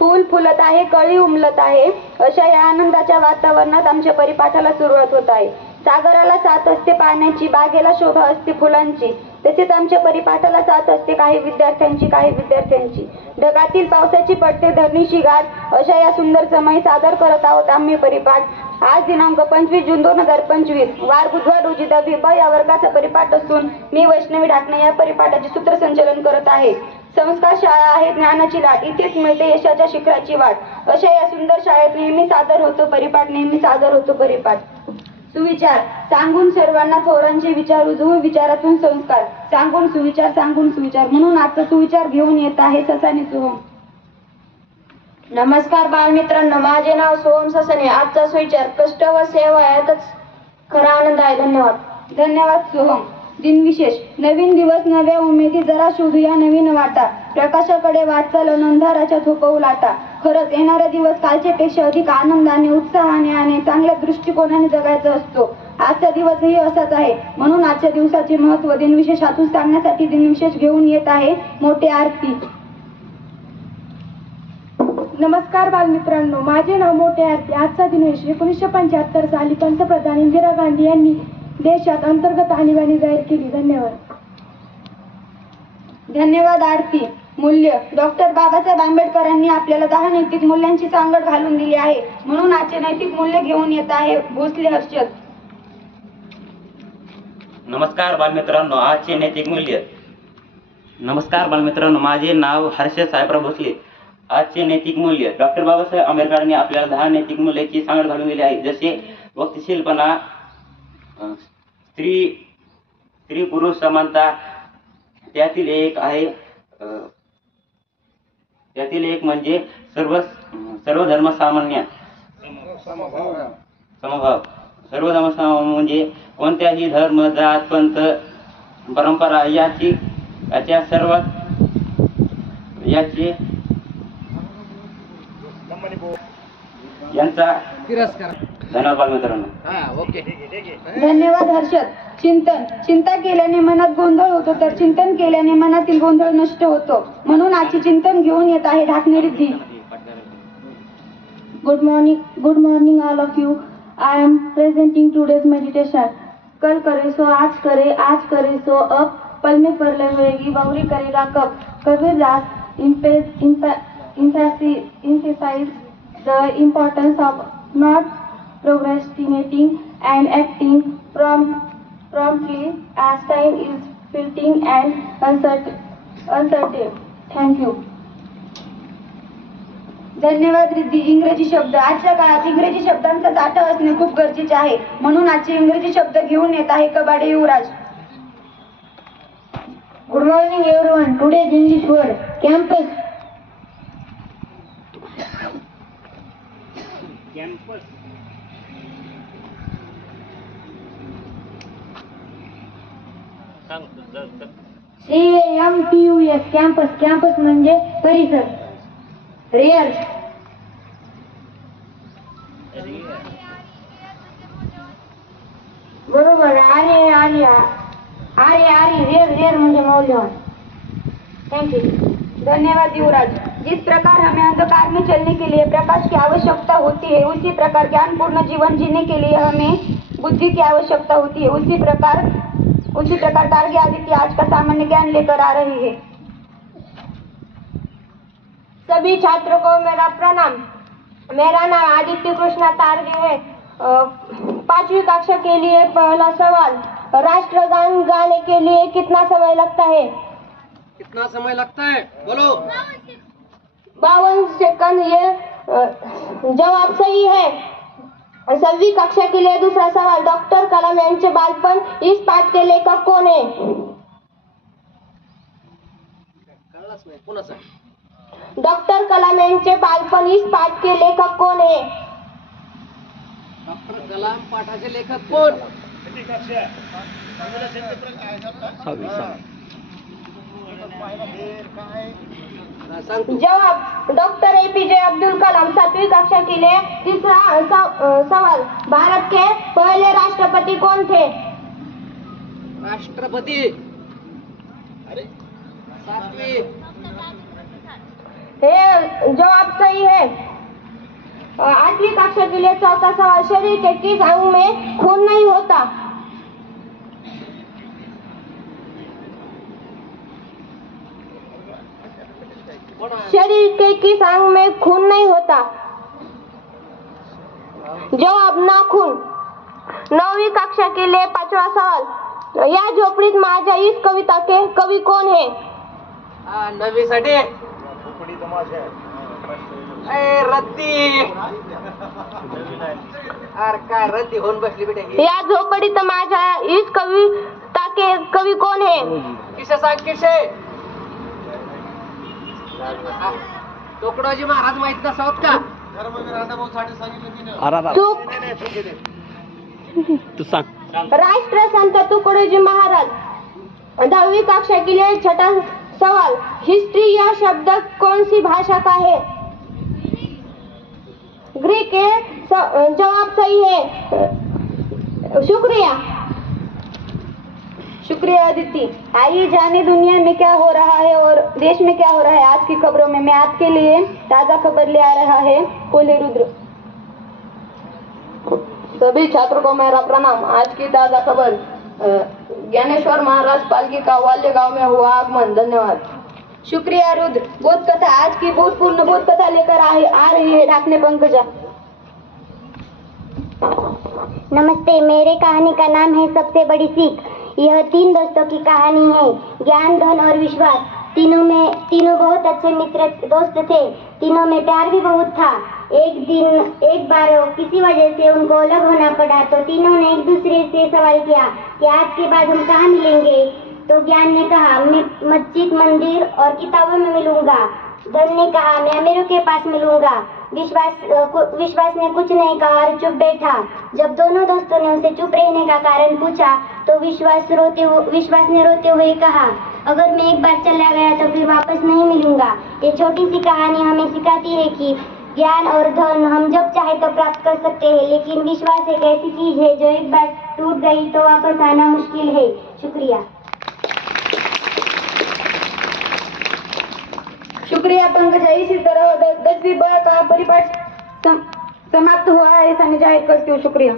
फूल फुलत आहे, कळी उमलत आहे, अशा या आनंदाच्या वातावरणात आमच्या परिपाठाला सुरुवात होत आहे. सागराला साथ असते पाण्याची, बागेला शोभा असते फुलांची, तसेच आमच्या परिपाठाला साथ असते काही विद्यार्थ्यांची. ढगातील पावसाची पडते धरणीशी गाठ, अशा या सुंदर समयी सादर करत आहोत आम्ही परिपाठ. आज दिनांक 25 जून 2025, वार बुधवार रोजी 10वी ब या वर्गाचा परिपाठ असून मी वैष्णवी ढाकणे या परिपाठाचे सूत्रसंचालन करत आहे. संस्कार शाळा आहे ज्ञानाची लाट, इथेच मिळते यशाच्या शिखराची वाट. अशा या सुंदर शाळेत नेहमी सादर होतो परिपाठ. सुविचार सांगून सर्वांना थोरांचे विचार, रुजवू विचारातून संस्कार, सांगून सुविचार म्हणून आजचा सुविचार घेऊन येत आहे ससाने सोहम. नमस्कार बालमित्रांनो, माझे नाव सोहम ससाने. आजचा सुविचार कष्ट व सेवा यातच खरा आनंद आहे. धन्यवाद सोहम. दिनविशेष. नवीन दिवस नव्या उमेदी, जरा शोधूया नवीन वाटा, प्रकाशाकडे वाटचाल अंधाराच्या थोपवू लाटा. खरंच येणारा दिवस कालच्यापेक्षा अधिक आनंदाने, उत्साहाने आणि चांगल्या दृष्टिकोनाने जगायचा असतो. आजचा दिवसही असाच आहे. म्हणून आजच्या दिवसाचे महत्त्व दिनविशेष हातून सांगण्यासाठी दिनविशेष घेऊन येत आहे मोठे आरती. नमस्कार बालमित्रांनो, माझे नाव मोठे आरती. आजचा दिनविशेष 1975 साली पंतप्रधान इंदिरा गांधी यांनी देशात अंतर्गत आणीबाणी जाहीर केली. धन्यवाद आरती. मूल्य. डॉक्टर बाबासाहेब आंबेडकरांनी आपल्याला 10 नैतिक मूल्यांची सांगड घालून दिली आहे. म्हणून आजचे नैतिक मूल्य घेऊन येत आहे भोसले हर्षद. नमस्कार बालमित्रांनो, आजचे नैतिक मूल्य. नमस्कार बालमित्रांनो, माझे नाव हर्षद साहेबराव भोसले. आजचे नैतिक मूल्य. डॉक्टर बाबासाहेब आंबेडकरांनी आपल्याला 10 नैतिक मूल्याची सांगड घालून दिली आहे. जसे वक्तशीलपणा, स्त्री पुरुष समानता, त्यातील एक म्हणजे सर्व धर्म सामान्य, समभाव. सर्व धर्म म्हणजे कोणत्याही धर्म, जात, पंथ, परंपरा यांचा तिरस्कार. धन्यवाद बालमित्रांनो. धन्यवाद हर्षद. चिंता केल्याने मनात गोंधळ होतो, तर चिंतन केल्याने मनातील गोंधळ नष्ट होतो. म्हणून आजचे चिंतन घेऊन येत आहे Dhakane Riddhi. Good morning all of you. I am presenting today's meditation. कल करे सो आज करे सो अब, पल में परलय होएगी बावरी करेगा कब. Kabirdas emphasized the importance of not procrastinating and acting promptly as time is fleeting and uncertain. Thank you. धन्यवाद रिद्धी. इंग्रजी शब्द. आजच्या काळात इंग्रजी शब्दांचा साठा असणे खूप गरजेचे आहे. म्हणून आजचे इंग्रजी शब्द घेऊन येत आहे कबाडे युवराज. Good morning everyone. Today's English word campus. CAMPUS. Campus म्हणजे परिसर. रेअर. बरोबर. आर्य रेअर म्हणजे मौल्यवान. थँक्यू. धन्यवाद युवराज. जिस प्रकार हमें अंधकार में चलने के लिए प्रकाश की आवश्यकता होती है, उसी प्रकार ज्ञानपूर्ण जीवन जीने के लिए हमें बुद्धि की आवश्यकता होती है. उसी प्रकार गार्गी आदित्य आज का सामान्य ज्ञान लेकर आ रही है. सभी छात्रों को मेरा प्रणाम. मेरा नाम आदित्य कृष्णा तारगे है. 5वीं कक्षा के लिए पहला सवाल. राष्ट्रगान गाने के लिए कितना समय लगता है? कितना समय लगता है बोलो. 52 सेकंड. ये जवाब सही है. 7वीं कक्षा के लिए दूसरा सवाल. डॉक्टर कलाम यांचे बालपण इस पाठ के लेखक कौन है? डॉक्टर कलाम यांचे बालपण इस पाठ के लेखक कौन है? डॉक्टर कलाम पाठाचे लेखक कोण? जवाब डॉक्टर APJ अब्दुल कलाम. 7वीं कक्षा के लिए तीसरा सवाल. भारत के पहले राष्ट्रपति कौन थे? राष्ट्रपति. 7वीं. हे जवाब सही है। 8वीं कक्षा के लिए चौथा सवाल, शरीर के किस अंग में खून नहीं होता? शरीर के किस अंग में खून नहीं होता? जवाब नाखून। 9वीं कक्षा के लिए 5वां सवाल, या झोपडीत माझ्या इस कविता के कवि कौन है? 9वी साठी रद्दी. अरे काय रद्दी होऊन बसली बेटा ही. या झोपडीत माझ्या इस कविता के कवि कौन है? किसे सांग किसे. तुकडोजी महाराज माहित नसत का? चूक. तू सांग. राष्ट्रसंत तुकडोजी महाराज. 10वीं कक्षा के लिए छठा सवाल, हिस्ट्री यह शब्द कौन सी भाषा का है? ग्रीक है। जवाब सही है। शुक्रिया। शुक्रिया अदिति। आइए जाने दुनिया में क्या हो रहा है और देश में क्या हो रहा है आज की खबरों में। मैं आपके लिए ताजा खबर ले आ रहा है कोल्हे रुद्र। सभी छात्रों को मेरा प्रणाम। आज की ताजा खबर, ज्ञानेश्वर महाराज पालकी का वाल्य गांव में हुआ आगमन। धन्यवाद। शुक्रिया रुद्र। बोध कथा, आज की बोधपूर्ण बोध कथा लेकर आ रही है ढाकने पंकजा। नमस्ते, मेरे कहानी का नाम है सबसे बड़ी सीख। यह 3 दोस्तों की कहानी है, ज्ञान, धन और विश्वास। तीनों बहुत अच्छे मित्र दोस्त थे। तीनों में प्यार भी बहुत था। एक बार किसी वजह से उनको अलग होना पड़ा, तो तीनों ने एक दूसरे से सवाल किया कि आज के बाद हम कहाँ मिलेंगे। तो ज्ञान ने कहा, मैं मस्जिद, मंदिर और किताबों में मिलूंगा। धन ने कहा, मैं अमीरों के पास मिलूंगा। विश्वास ने कुछ नहीं कहा और चुप बैठा। जब दोनों दोस्तों ने उसे चुप रहने का कारण पूछा, तो विश्वास ने रोते हुए कहा, अगर मैं एक बार चला गया तो फिर वापस नहीं मिलूंगा। ये छोटी सी कहानी हमें सिखाती है कि ज्ञान और धन हम जब चाहे तो प्राप्त कर सकते हैं, लेकिन विश्वास एक ऐसी चीज है जो एक बार टूट गई तो वापस आना मुश्किल है। शुक्रिया। शुक्रिया पंकजा। इसी तरह 10वीं ब का परिपाठ समाप्त हुआ है, ऐसा मैं जाहिर करती हूँ। शुक्रिया।